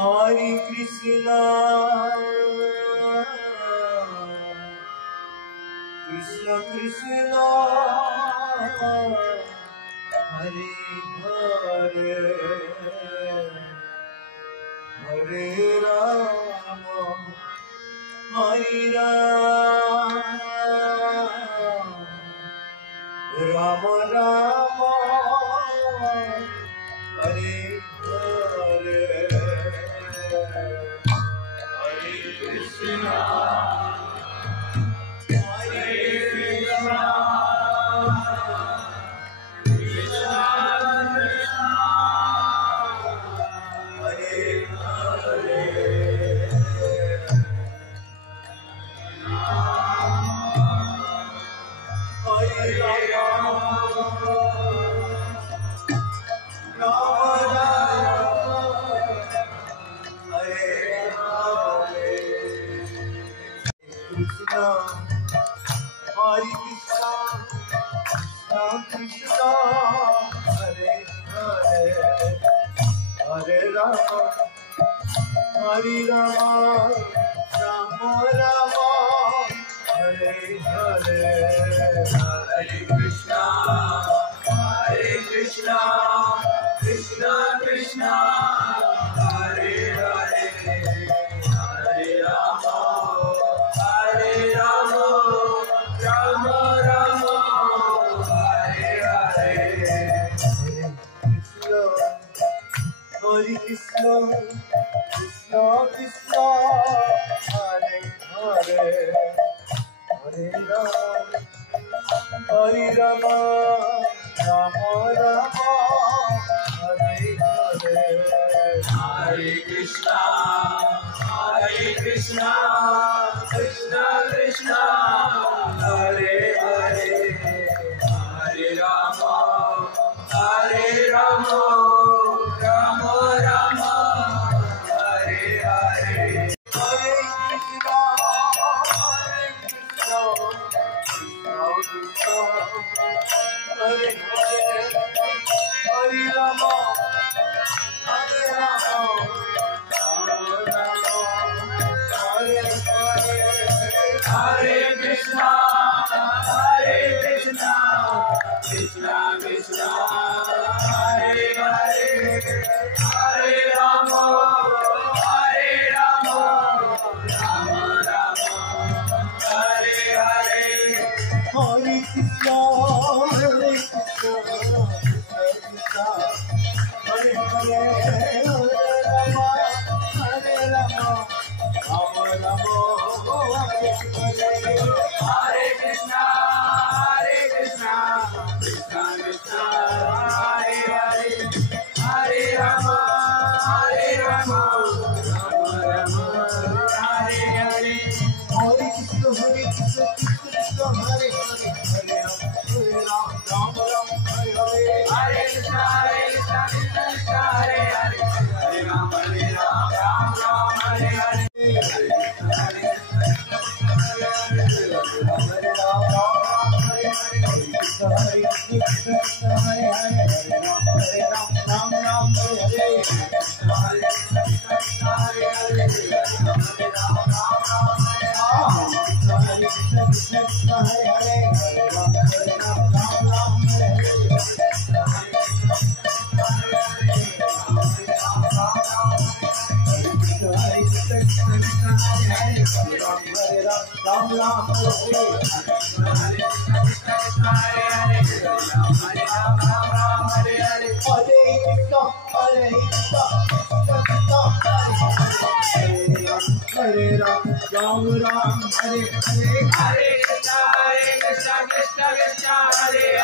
Hare Krishna, Krishna Krishna, Hare Hare, Hare Rama, Hare Rama, Rama Rama, Hare Hare, Hare Krishna, Hare Krishna, Krishna Krishna, Hare Hare, Hare Rama, Rama Rama, Hare Hare, Krishna, Hare Krishna, Krishna Hare Hare, Hare Rama, Hare Rama, Rama Rama, Hare Hare, Hare Krishna, Krishna Krishna, Hare Hare, Hare Rama, Rama Rama, Hare Hare, Hare Krishna, Krishna Krishna, Hare Hare, Hare Rama, Hare Rama, Rama Rama, Hare Hare, Hare Krishna, Krishna Krishna, Hare Hare, Hare Rama, Rama Rama, Hare Hare, Hare Krishna, Krishna Krishna, Hare Hare, Hare Rama, Rama Rama, Hare Hare, Hare Krishna, Krishna Krishna, Hare Hare, Hare Rama, Rama Rama, Hare Hare, Hare Krishna, Krishna Krishna, Hare Hare, Hare Rama, Rama Rama, Hare Hare, Hare Krishna, Krishna Krishna, Hare Hare, Hare Rama, Rama Rama, Hare Hare, Hare Krishna, Krishna Krishna, Hare Hare, Hare Rama, Rama Rama, Hare Hare, Hare Krishna, Krishna Krishna, Hare Hare, Hare Rama, Rama Rama, Hare Hare, Hare Ram, Hare Hare, Hare Krishna, Krishna Krishna, Hare